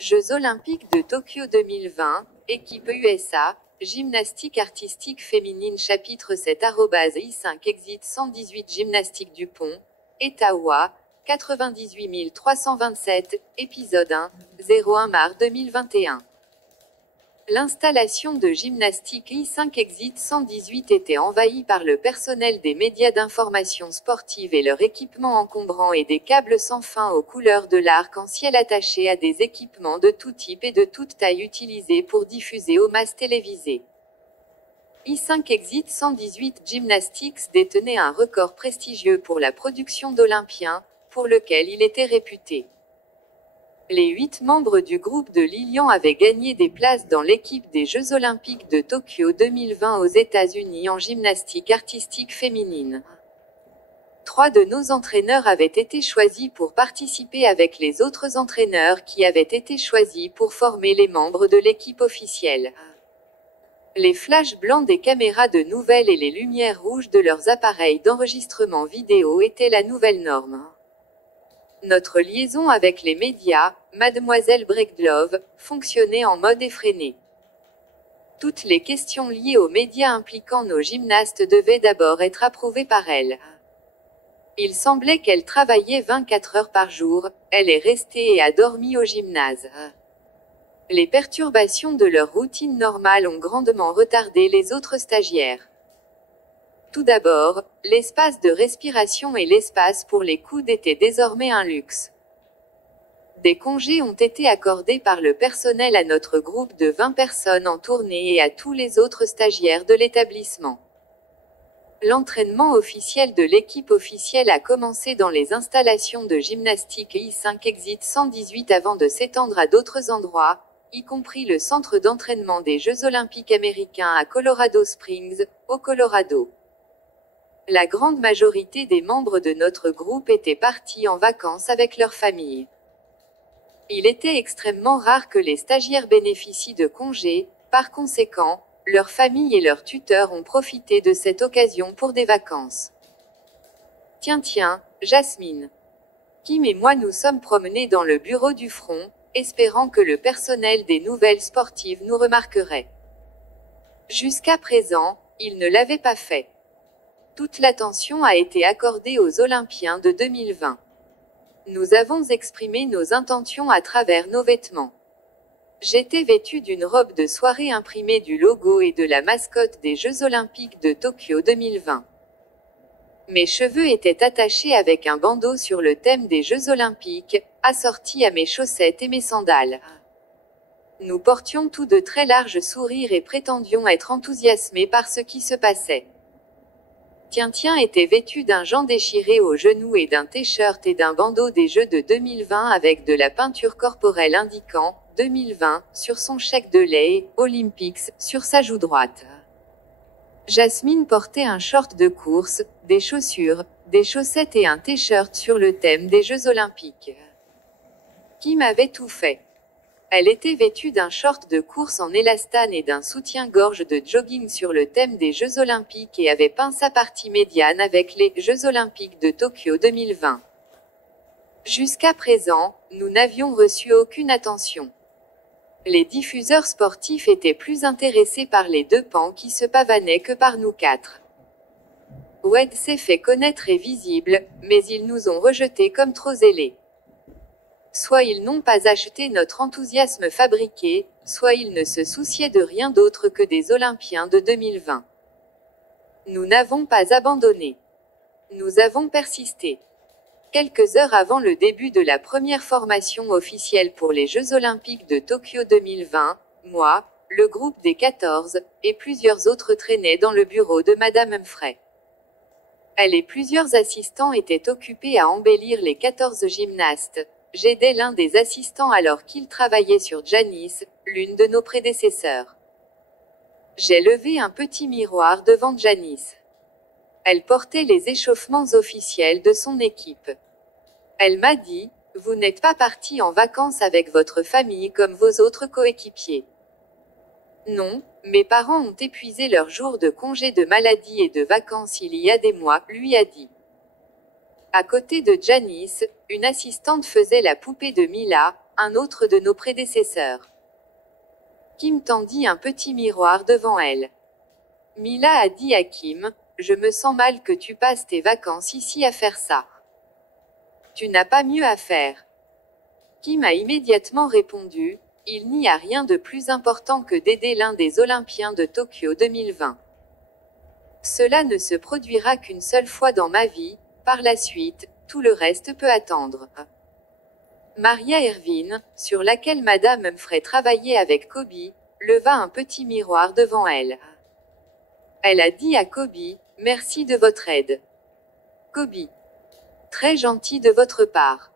Jeux olympiques de Tokyo 2020, équipe USA, gymnastique artistique féminine chapitre 7 @I5 exit 118 gymnastique Dupont, Etawa, 98 327, épisode 1, 01 mars 2021. L'installation de gymnastique I5 Exit 118 était envahie par le personnel des médias d'information sportive et leur équipement encombrant et des câbles sans fin aux couleurs de l'arc-en-ciel attachés à des équipements de tout type et de toute taille utilisés pour diffuser aux masses télévisées. I5 Exit 118 Gymnastics détenait un record prestigieux pour la production d'Olympiens, pour lequel il était réputé. Les 8 membres du groupe de Lilian avaient gagné des places dans l'équipe des Jeux olympiques de Tokyo 2020 aux États-Unis en gymnastique artistique féminine. 3 de nos entraîneurs avaient été choisis pour participer avec les autres entraîneurs qui avaient été choisis pour former les membres de l'équipe officielle. Les flashs blancs des caméras de nouvelles et les lumières rouges de leurs appareils d'enregistrement vidéo étaient la nouvelle norme. Notre liaison avec les médias, Mademoiselle Breedlove, fonctionnait en mode effréné. Toutes les questions liées aux médias impliquant nos gymnastes devaient d'abord être approuvées par elle. Il semblait qu'elle travaillait 24 heures par jour, elle est restée et a dormi au gymnase. Les perturbations de leur routine normale ont grandement retardé les autres stagiaires. Tout d'abord, l'espace de respiration et l'espace pour les coudes étaient désormais un luxe. Des congés ont été accordés par le personnel à notre groupe de 20 personnes en tournée et à tous les autres stagiaires de l'établissement. L'entraînement officiel de l'équipe officielle a commencé dans les installations de gymnastique I5 Exit 118 avant de s'étendre à d'autres endroits, y compris le centre d'entraînement des Jeux olympiques américains à Colorado Springs, au Colorado. La grande majorité des membres de notre groupe étaient partis en vacances avec leur famille. Il était extrêmement rare que les stagiaires bénéficient de congés, par conséquent, leurs familles et leurs tuteurs ont profité de cette occasion pour des vacances. Tiens, Jasmine. Kim et moi nous sommes promenés dans le bureau du front, espérant que le personnel des nouvelles sportives nous remarquerait. Jusqu'à présent, il ne l'avait pas fait. Toute l'attention a été accordée aux Olympiens de 2020. Nous avons exprimé nos intentions à travers nos vêtements. J'étais vêtue d'une robe de soirée imprimée du logo et de la mascotte des Jeux olympiques de Tokyo 2020. Mes cheveux étaient attachés avec un bandeau sur le thème des Jeux olympiques, assorti à mes chaussettes et mes sandales. Nous portions tous de très larges sourires et prétendions être enthousiasmés par ce qui se passait. Tien était vêtu d'un jean déchiré aux genoux et d'un t-shirt et d'un bandeau des Jeux de 2020 avec de la peinture corporelle indiquant 2020 sur son chèque de lait, Olympics sur sa joue droite. Jasmine portait un short de course, des chaussures, des chaussettes et un t-shirt sur le thème des Jeux olympiques. Kim avait tout fait. Elle était vêtue d'un short de course en élastane et d'un soutien-gorge de jogging sur le thème des Jeux olympiques et avait peint sa partie médiane avec les Jeux olympiques de Tokyo 2020. Jusqu'à présent, nous n'avions reçu aucune attention. Les diffuseurs sportifs étaient plus intéressés par les 2 pans qui se pavanaient que par nous 4. Wed s'est fait connaître et visible, mais ils nous ont rejetés comme trop zélés. Soit ils n'ont pas acheté notre enthousiasme fabriqué, soit ils ne se souciaient de rien d'autre que des Olympiens de 2020. Nous n'avons pas abandonné. Nous avons persisté. Quelques heures avant le début de la première formation officielle pour les Jeux olympiques de Tokyo 2020, moi, le groupe des 14, et plusieurs autres traînaient dans le bureau de Madame Humphrey. Elle et plusieurs assistants étaient occupés à embellir les 14 gymnastes. J'aidais l'un des assistants alors qu'il travaillait sur Janice, l'une de nos prédécesseurs. J'ai levé un petit miroir devant Janice. Elle portait les échauffements officiels de son équipe. Elle m'a dit, « Vous n'êtes pas parti en vacances avec votre famille comme vos autres coéquipiers. » Non, mes parents ont épuisé leurs jours de congé de maladie et de vacances il y a des mois, lui a dit. À côté de Janice, une assistante faisait la poupée de Mila, un autre de nos prédécesseurs. Kim tendit un petit miroir devant elle. Mila a dit à Kim, je me sens mal que tu passes tes vacances ici à faire ça. Tu n'as pas mieux à faire. Kim a immédiatement répondu, il n'y a rien de plus important que d'aider l'un des Olympiens de Tokyo 2020. Cela ne se produira qu'une seule fois dans ma vie, par la suite, tout le reste peut attendre. Maria Ervin, sur laquelle Madame Humphrey travaillait avec Kobe, leva un petit miroir devant elle. Elle a dit à Kobe, merci de votre aide. Kobe. Très gentil de votre part.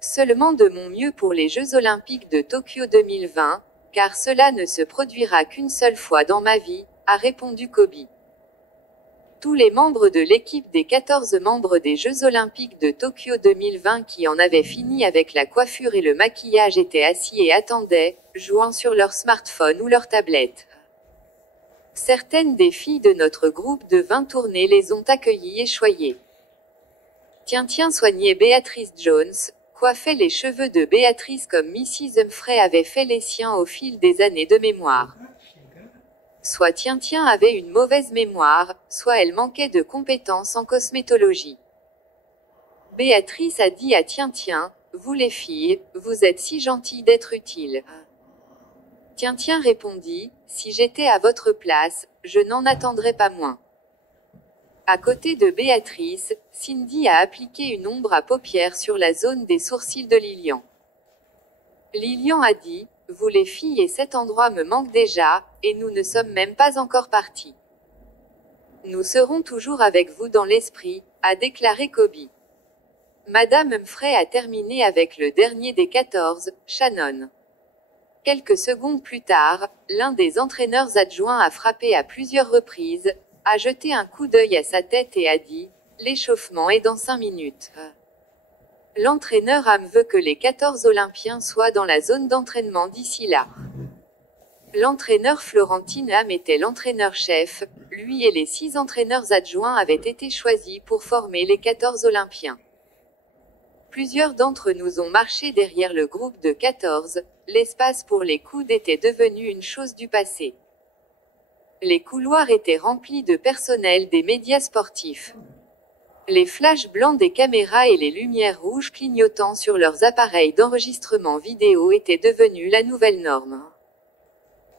Seulement de mon mieux pour les Jeux Olympiques de Tokyo 2020, car cela ne se produira qu'une seule fois dans ma vie, a répondu Kobe. Tous les membres de l'équipe des 14 membres des Jeux Olympiques de Tokyo 2020 qui en avaient fini avec la coiffure et le maquillage étaient assis et attendaient, jouant sur leur smartphone ou leur tablette. Certaines des filles de notre groupe de 20 tournées les ont accueillies et choyées. Tiens soignait Béatrice Jones, coiffait les cheveux de Béatrice comme Mrs. Humphrey avait fait les siens au fil des années de mémoire. Soit Tiens avait une mauvaise mémoire, soit elle manquait de compétences en cosmétologie. Béatrice a dit à Tiens, vous les filles, vous êtes si gentilles d'être utiles. Tiens répondit, si j'étais à votre place, je n'en attendrais pas moins. À côté de Béatrice, Cindy a appliqué une ombre à paupières sur la zone des sourcils de Lilian. Lilian a dit, vous les filles et cet endroit me manque déjà, et nous ne sommes même pas encore partis. Nous serons toujours avec vous dans l'esprit, a déclaré Kobe. Madame Humphrey a terminé avec le dernier des 14, Shannon. Quelques secondes plus tard, l'un des entraîneurs adjoints a frappé à plusieurs reprises, a jeté un coup d'œil à sa tête et a dit, l'échauffement est dans 5 minutes. L'entraîneur Ham veut que les 14 Olympiens soient dans la zone d'entraînement d'ici là. L'entraîneur Florentine Ham était l'entraîneur-chef, lui et les 6 entraîneurs adjoints avaient été choisis pour former les 14 Olympiens. Plusieurs d'entre nous ont marché derrière le groupe de 14, l'espace pour les coudes était devenu une chose du passé. Les couloirs étaient remplis de personnel des médias sportifs. Les flashs blancs des caméras et les lumières rouges clignotant sur leurs appareils d'enregistrement vidéo étaient devenus la nouvelle norme.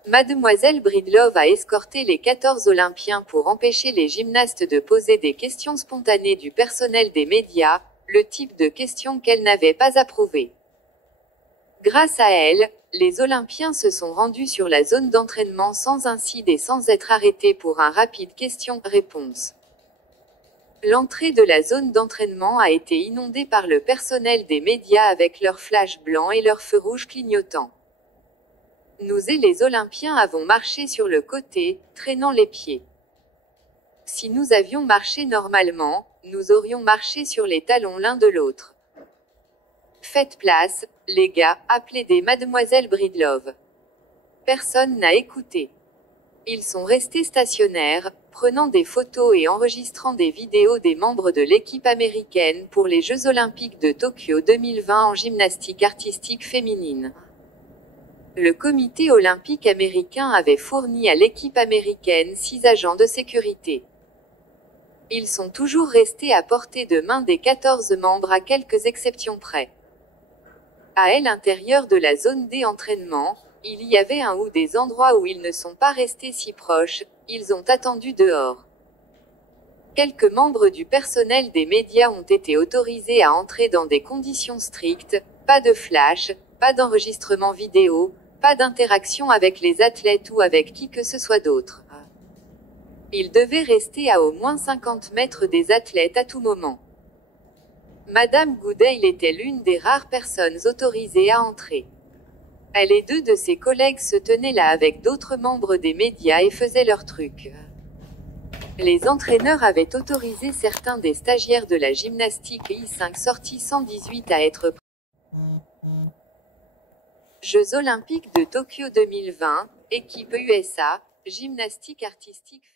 Mademoiselle Bridlove a escorté les 14 Olympiens pour empêcher les gymnastes de poser des questions spontanées du personnel des médias, le type de questions qu'elle n'avait pas approuvé. Grâce à elle, les Olympiens se sont rendus sur la zone d'entraînement sans incide et sans être arrêtés pour un rapide question-réponse. L'entrée de la zone d'entraînement a été inondée par le personnel des médias avec leurs flashs blancs et leurs feux rouges clignotants. Nous et les Olympiens avons marché sur le côté, traînant les pieds. Si nous avions marché normalement, nous aurions marché sur les talons l'un de l'autre. Faites place, les gars, appelez des Mademoiselle Bridlove. Personne n'a écouté. Ils sont restés stationnaires, prenant des photos et enregistrant des vidéos des membres de l'équipe américaine pour les Jeux Olympiques de Tokyo 2020 en gymnastique artistique féminine. Le comité olympique américain avait fourni à l'équipe américaine 6 agents de sécurité. Ils sont toujours restés à portée de main des 14 membres à quelques exceptions près. À l'intérieur de la zone d'entraînement, il y avait un ou des endroits où ils ne sont pas restés si proches, ils ont attendu dehors. Quelques membres du personnel des médias ont été autorisés à entrer dans des conditions strictes, pas de flash, pas d'enregistrement vidéo, pas d'interaction avec les athlètes ou avec qui que ce soit d'autre. Ils devaient rester à au moins 50 mètres des athlètes à tout moment. Madame Goodale était l'une des rares personnes autorisées à entrer. Elle et 2 de ses collègues se tenaient là avec d'autres membres des médias et faisaient leur truc. Les entraîneurs avaient autorisé certains des stagiaires de la gymnastique I5 sortie 118 à être Jeux Olympiques de Tokyo 2020, équipe USA, gymnastique artistique féminine.